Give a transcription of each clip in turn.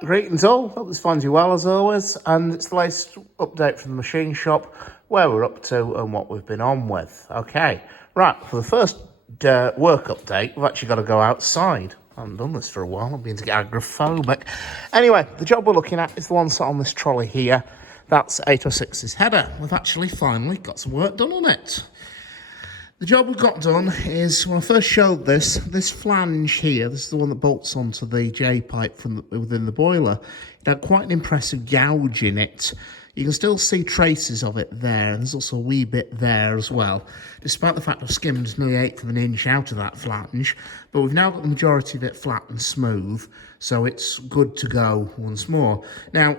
greetings all, hope this finds you well as always, and it's the latest update from the machine shop, where we're up to and what we've been on with. Okay, right, for the first work update, we've actually got to go outside. I haven't done this for a while, I'm beginning to get agoraphobic. Anyway, the job we're looking at is the one sat on this trolley here. That's 806's header. We've actually finally got some work done on it. The job we got done is, when I first showed this flange here, this is the one that bolts onto the J-pipe from within the boiler, it had quite an impressive gouge in it. You can still see traces of it there, and there's also a wee bit there as well, despite the fact I've skimmed nearly 1/8 of an inch out of that flange. But we've now got the majority of it flat and smooth, so it's good to go once more. Now,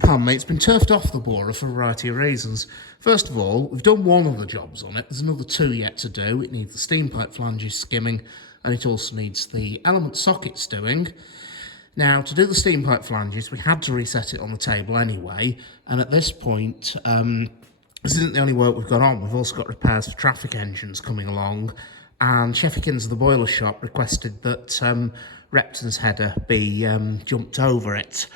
pardon me, it's been turfed off the borer for a variety of reasons. First of all, we've done one of the jobs on it. There's another 2 yet to do. It needs the steam pipe flanges skimming, and it also needs the element sockets doing. Now, to do the steam pipe flanges, we had to reset it on the table anyway, and at this point, this isn't the only work we've got on. We've also got repairs for traffic engines coming along, and Sheffykins of the boiler shop requested that Repton's header be jumped over it,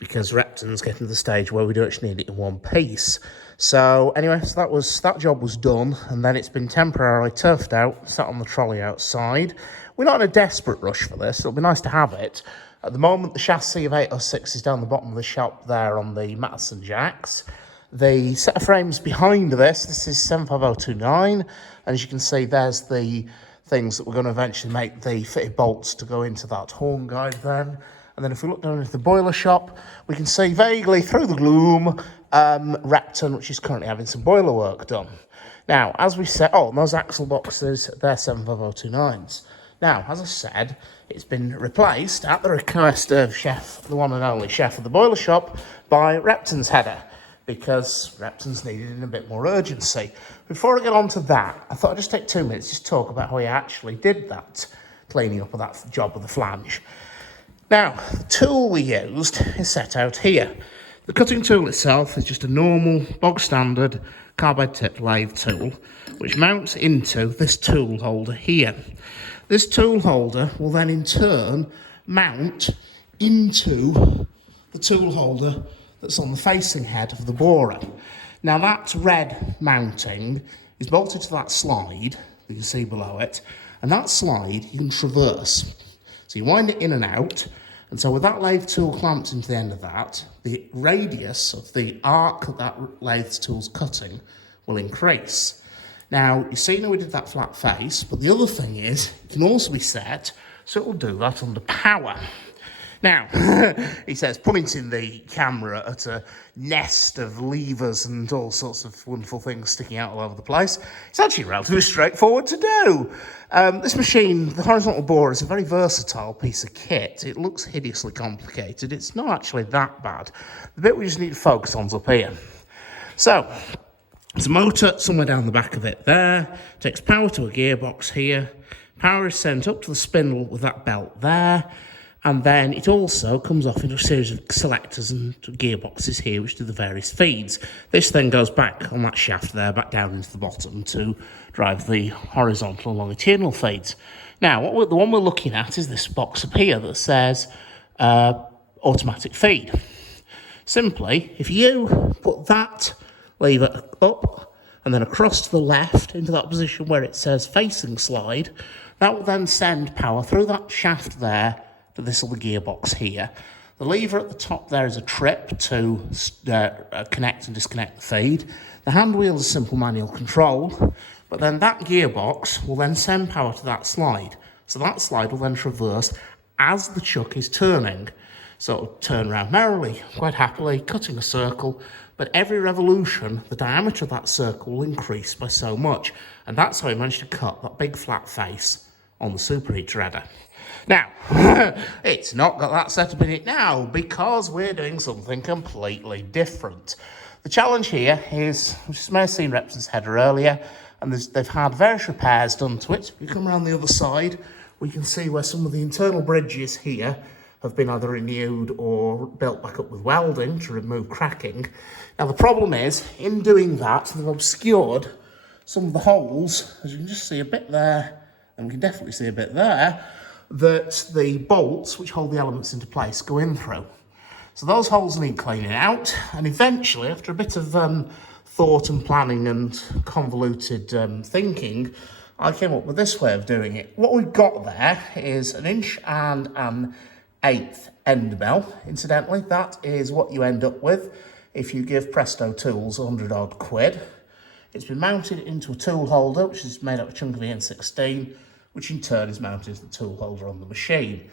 because Repton's getting to the stage where we don't actually need it in one piece. So anyway, so that job was done, and then it's been temporarily turfed out, sat on the trolley outside. We're not in a desperate rush for this, it'll be nice to have it. At the moment, the chassis of 806 is down the bottom of the shop there on the Matteson jacks. The set of frames behind this is 75029, and as you can see, there's the things that we're going to eventually make the fitted bolts to go into that horn guide then. And then if we look down into the boiler shop, we can see vaguely through the gloom, Repton, which is currently having some boiler work done. Now, as we said, and those axle boxes, they're 75029s. Now, as I said, it's been replaced at the request of Chef, the one and only chef of the boiler shop, by Repton's header, because Repton's needed in a bit more urgency. Before I get on to that, I thought I'd just take 2 minutes to talk about how he actually did that cleaning up of that job with the flange. Now, the tool we used is set out here. The cutting tool itself is just a normal, bog-standard, carbide-tipped lathe tool, which mounts into this tool holder here. This tool holder will then, in turn, mount into the tool holder that's on the facing head of the borer. Now, that red mounting is bolted to that slide that you can see below it, and that slide you can traverse. So you wind it in and out, and so with that lathe tool clamped into the end of that, the radius of the arc that that lathe tool's cutting will increase. Now, you see now we did that flat face, but the other thing is, it can also be set so it will do that under power. Now, he says, pointing the camera at a nest of levers and all sorts of wonderful things sticking out all over the place. It's actually relatively straightforward to do. This machine, the horizontal borer, is a very versatile piece of kit. It looks hideously complicated. It's not actually that bad. The bit we just need to focus on is up here. So, there's a motor somewhere down the back of it there. Takes power to a gearbox here. Power is sent up to the spindle with that belt there. And then it also comes off into a series of selectors and gearboxes here, which do the various feeds. This then goes back on that shaft there, back down into the bottom to drive the horizontal and longitudinal feeds. Now, the one we're looking at is this box up here that says automatic feed. Simply, if you put that lever up and then across to the left into that position where it says facing slide, that will then send power through that shaft there to this little gearbox here. The lever at the top there is a trip to connect and disconnect the feed. The hand wheel is a simple manual control, but then that gearbox will then send power to that slide. So that slide will then traverse as the chuck is turning. So it'll turn around merrily, quite happily, cutting a circle, but every revolution, the diameter of that circle will increase by so much. And that's how he managed to cut that big flat face on the superheater header. Now, it's not got that setup in it now because we're doing something completely different. The challenge here is, you may have seen Repton's header earlier, and they've had various repairs done to it. If you come around the other side, we can see where some of the internal bridges here have been either renewed or built back up with welding to remove cracking. Now, the problem is, in doing that, they've obscured some of the holes, as you can just see a bit there, and we can definitely see a bit there, that the bolts, which hold the elements into place, go in through. So those holes need cleaning out, and eventually, after a bit of thought and planning and convoluted thinking, I came up with this way of doing it. What we've got there is 1.125" end mill. Incidentally, that is what you end up with if you give Presto Tools 100 odd quid. It's been mounted into a tool holder, which is made up of a chunk of EN16, which in turn is mounted to the tool holder on the machine.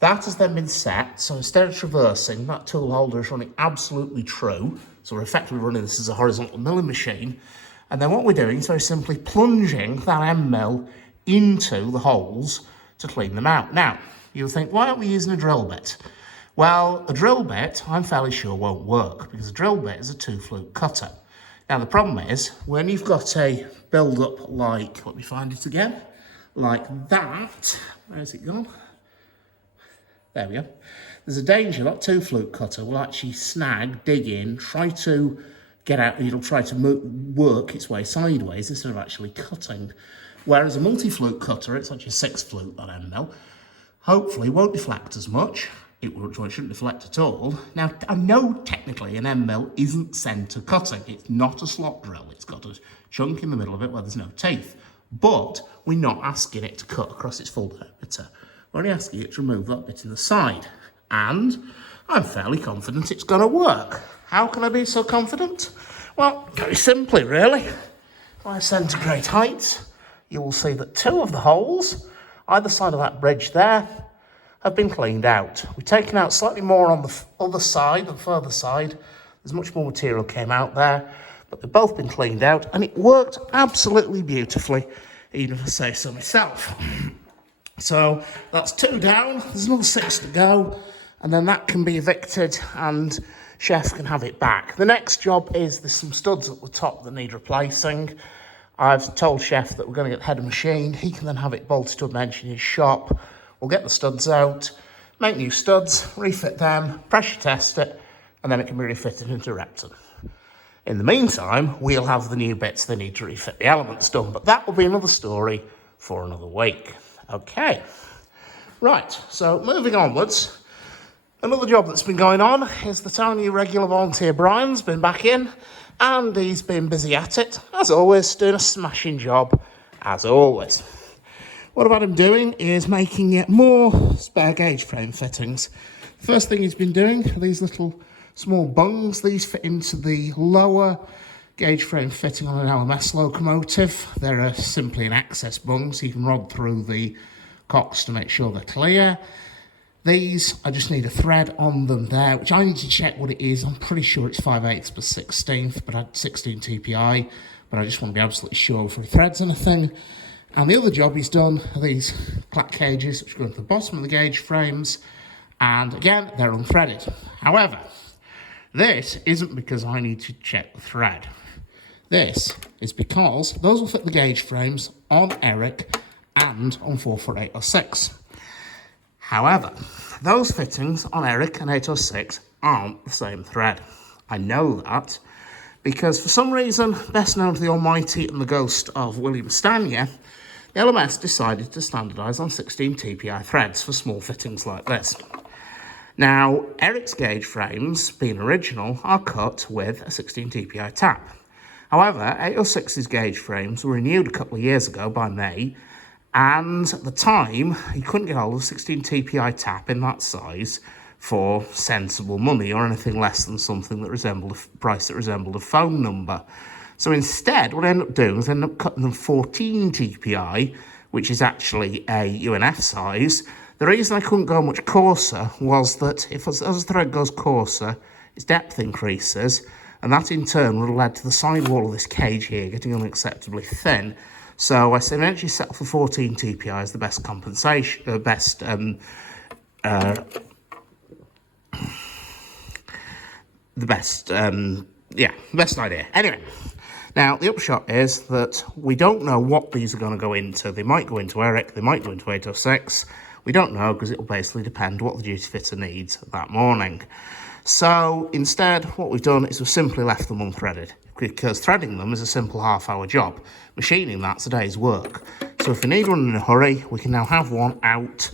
That has then been set, so instead of traversing, that tool holder is running absolutely true. So we're effectively running this as a horizontal milling machine. And then what we're doing is very simply plunging that end mill into the holes to clean them out. Now, you'll think, why aren't we using a drill bit? Well, a drill bit, I'm fairly sure, won't work, because a drill bit is a 2-flute cutter. Now, the problem is, when you've got a build-up like, let me find it again, like that, where's it gone? There we go. There's a danger that 2-flute cutter will actually snag, dig in, try to get out, it'll try to work its way sideways instead of actually cutting. Whereas a multi-flute cutter, it's actually a 6-flute, that end mill, hopefully won't deflect as much. It shouldn't deflect at all. Now, I know technically an end mill isn't centre cutting. It's not a slot drill. It's got a chunk in the middle of it where there's no teeth. But we're not asking it to cut across its full diameter. We're only asking it to remove that bit in the side. And I'm fairly confident it's going to work. How can I be so confident? Well, very simply, really. If I centigrade height, you will see that 2 of the holes, either side of that bridge there, have been cleaned out. We've taken out slightly more on the other side, the further side. There's much more material came out there, but they've both been cleaned out, and it worked absolutely beautifully, even if I say so myself. So that's 2 down, there's another 6 to go, and then that can be evicted and Chef can have it back. The next job is there's some studs at the top that need replacing. I've told Chef that we're going to get the header machine. He can then have it bolted to a bench in his shop. We'll get the studs out, make new studs, refit them, pressure test it, and then it can be refitted into Repton. In the meantime, we'll have the new bits they need to refit the elements done, but that will be another story for another week. Okay, right, so moving onwards, another job that's been going on is that our new regular volunteer Brian's been back in, and he's been busy at it, as always, doing a smashing job, as always. What about him doing is making it more spare gauge frame fittings. First thing he's been doing are these little small bungs. These fit into the lower gauge frame fitting on an LMS locomotive. They're simply an access bung, so you can rod through the cocks to make sure they're clear. These, I just need a thread on them there, which I need to check what it is. I'm pretty sure it's 5/8 per 16th, but I had 16 TPI, but I just want to be absolutely sure before he threads anything. And the other job he's done are these clack cages, which go into the bottom of the gauge frames, and again, they're unthreaded. However, this isn't because I need to check the thread. This is because those will fit the gauge frames on Eric and on 44806. However, those fittings on Eric and 806 aren't the same thread. I know that because for some reason, best known to the almighty and the ghost of William Stanier, the LMS decided to standardise on 16 TPI threads for small fittings like this. Now, Eric's gauge frames, being original, are cut with a 16 TPI tap. However, 806's gauge frames were renewed a couple of years ago by May, and at the time, you couldn't get hold of a 16 TPI tap in that size for sensible money or anything less than something that resembled a price that resembled a phone number. So instead, what I ended up doing was cutting them 14 TPI, which is actually a UNF size. The reason I couldn't go much coarser was that if as the thread goes coarser, its depth increases, and that in turn would have led to the sidewall of this cage here getting unacceptably thin. So I eventually settled for 14 TPI as the best compensation, best idea. Anyway, now the upshot is that we don't know what these are going to go into. They might go into Eric, they might go into 806. We don't know because it will basically depend what the duty fitter needs that morning. So instead, what we've done is we've simply left them unthreaded because threading them is a simple half-hour job. Machining that's a day's work. So if we need one in a hurry, we can now have one out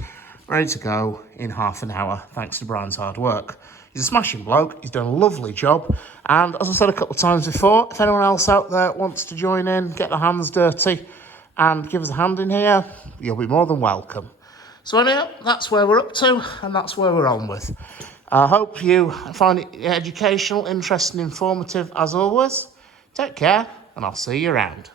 ready to go in half an hour, thanks to Brian's hard work. He's a smashing bloke, he's done a lovely job, and as I said a couple of times before, if anyone else out there wants to join in, get their hands dirty, and give us a hand in here, you'll be more than welcome. So anyhow, that's where we're up to, and that's where we're on with. I hope you find it educational, interesting, informative as always. Take care, and I'll see you around.